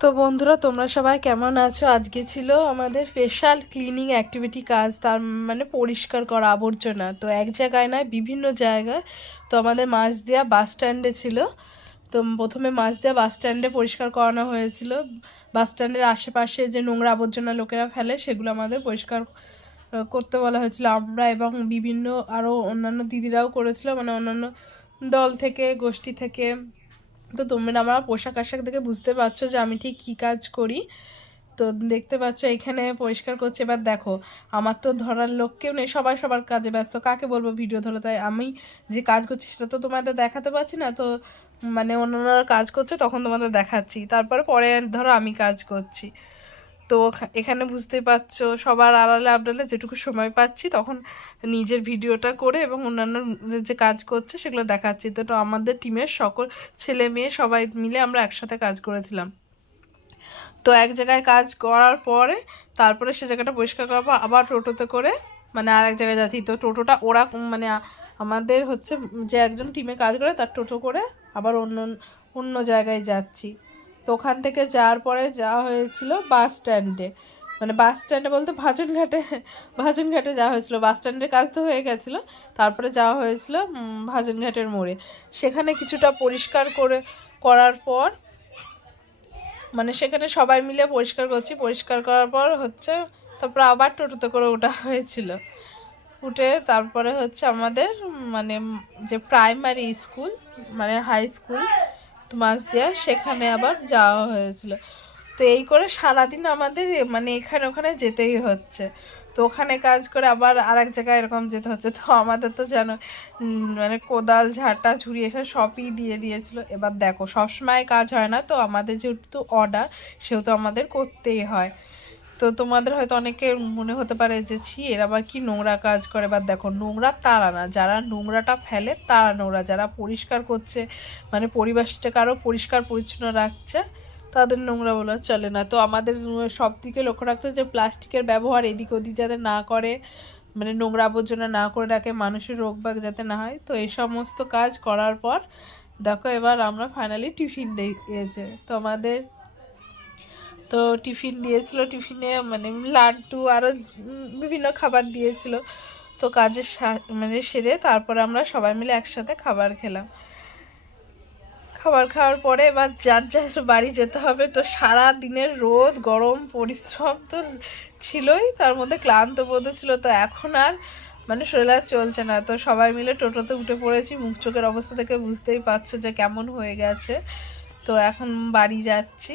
তো বন্ধুরা, তোমরা সবাই কেমন আছো? আজকে ছিল আমাদের স্পেশাল ক্লিনিং অ্যাক্টিভিটি কাজ, তার মানে পরিষ্কার করা আবর্জনা। তো এক জায়গায় নয়, বিভিন্ন জায়গায়। তো আমাদের মাঝদিয়া বাস স্ট্যান্ডে ছিল। তো প্রথমে মাঝদিয়া বাস স্ট্যান্ডে পরিষ্কার করানো হয়েছিল। বাস স্ট্যান্ডের আশেপাশে যে নোংরা আবর্জনা লোকেরা ফেলে সেগুলো আমাদের পরিষ্কার করতে বলা হয়েছিল। আমরা এবং বিভিন্ন আরও অন্যান্য দিদিরাও করেছিল, মানে অন্যান্য দল থেকে, গোষ্ঠী থেকে। তো তোমরা আমার পোশাক আশাক দেখে বুঝতে পারছো যে আমি ঠিক কী কাজ করি। তো দেখতে পাচ্ছ এখানে পরিষ্কার করছে। এবার দেখো, আমার তো ধরার লোক কেউ নেই, সবাই সবার কাজে ব্যস্ত, কাকে বলবো ভিডিও ধরো। তাই আমি যে কাজ করছি সেটা তো তোমাদের দেখাতে পারছি না। তো মানে অন্যরা কাজ করছে তখন তোমাদের দেখাচ্ছি, তারপরে পরে ধরো আমি কাজ করছি। তো এখানে বুঝতে পারছো সবার আড়ালে আবডালে যেটুকু সময় পাচ্ছি তখন নিজের ভিডিওটা করে এবং অন্যান্য যে কাজ করছে সেগুলো দেখাচ্ছি। তো আমাদের টিমের সকল ছেলে মেয়ে সবাই মিলে আমরা একসাথে কাজ করেছিলাম। তো এক জায়গায় কাজ করার পরে তারপরে সে জায়গাটা পরিষ্কার করার পর আবার টোটোতে করে মানে আর এক জায়গায় যাচ্ছি। তো টোটোটা ওরা মানে আমাদের হচ্ছে যে একজন টিমে কাজ করে তার টোটো করে আবার অন্য অন্য জায়গায় যাচ্ছি। তো ওখান থেকে যাওয়ার পরে যাওয়া হয়েছিল বাস স্ট্যান্ডে, মানে বাস স্ট্যান্ডে বলতে ভাজনঘাটে যাওয়া হয়েছিল। বাস স্ট্যান্ডের কাজ তো হয়ে গেছিলো, তারপরে যাওয়া হয়েছিল ভাজনঘাটের মোড়ে। সেখানে কিছুটা পরিষ্কার করার পর মানে সেখানে সবাই মিলে পরিষ্কার করছি। পরিষ্কার করার পর হচ্ছে তারপর আবার টোটোতে করে ওঠা হয়েছিল। উঠে তারপরে হচ্ছে আমাদের মানে যে প্রাইমারি স্কুল মানে হাই স্কুল মাঝদিয়া সেখানে আবার যাওয়া হয়েছিল। তো এই করে সারাদিন আমাদের মানে এখানে ওখানে যেতেই হচ্ছে। তো ওখানে কাজ করে আবার আর এক জায়গায় এরকম যেতে হচ্ছে। তো আমাদের তো যেন মানে কোদাল ঝাঁটা ঝুড়ি এসব সবই দিয়ে দিয়েছিল। এবার দেখো, সবসময় কাজ হয় না, তো আমাদের যেহেতু অর্ডার সেহেতু আমাদের করতেই হয়। তো তোমাদের হয়তো অনেকের মনে হতে পারে যে এরা আবার কি নোংরা কাজ করে। এবার দেখো, নোংরা তারা না, যারা নোংরাটা ফেলে তারা নোংরা, যারা পরিষ্কার করছে মানে পরিবেশটাকে আরও পরিষ্কার পরিচ্ছন্ন রাখছে তাদের নোংরা বলা চলে না। তো আমাদের সব দিকে লক্ষ্য রাখতে যে প্লাস্টিকের ব্যবহার এদিক ওদিক যাতে না করে, মানে নোংরা আবর্জনা না করে রাখে, মানুষের রোগবাগ যাতে না হয়। তো এই সমস্ত কাজ করার পর দেখো এবার আমরা ফাইনালি টিফিন দিয়েছে। তো আমাদের তো টিফিন দিয়েছিল, টিফিনে মানে লাড্ডু আরও বিভিন্ন খাবার দিয়েছিল। তো কাজের মানে সেরে তারপরে আমরা সবাই মিলে একসাথে খাবার খেলাম। খাবার খাওয়ার পরে এবার যার যার বাড়ি যেতে হবে। তো সারা দিনের রোদ গরম পরিশ্রম তো ছিলই, তার মধ্যে ক্লান্ত বোধ ছিল। তো এখন আর মানে শরীর আর চলছে না। তো সবাই মিলে টোটোতে উঠে পড়েছি। মুখ চোখের অবস্থা থেকে বুঝতেই পারছো যে কেমন হয়ে গেছে। তো এখন বাড়ি যাচ্ছি।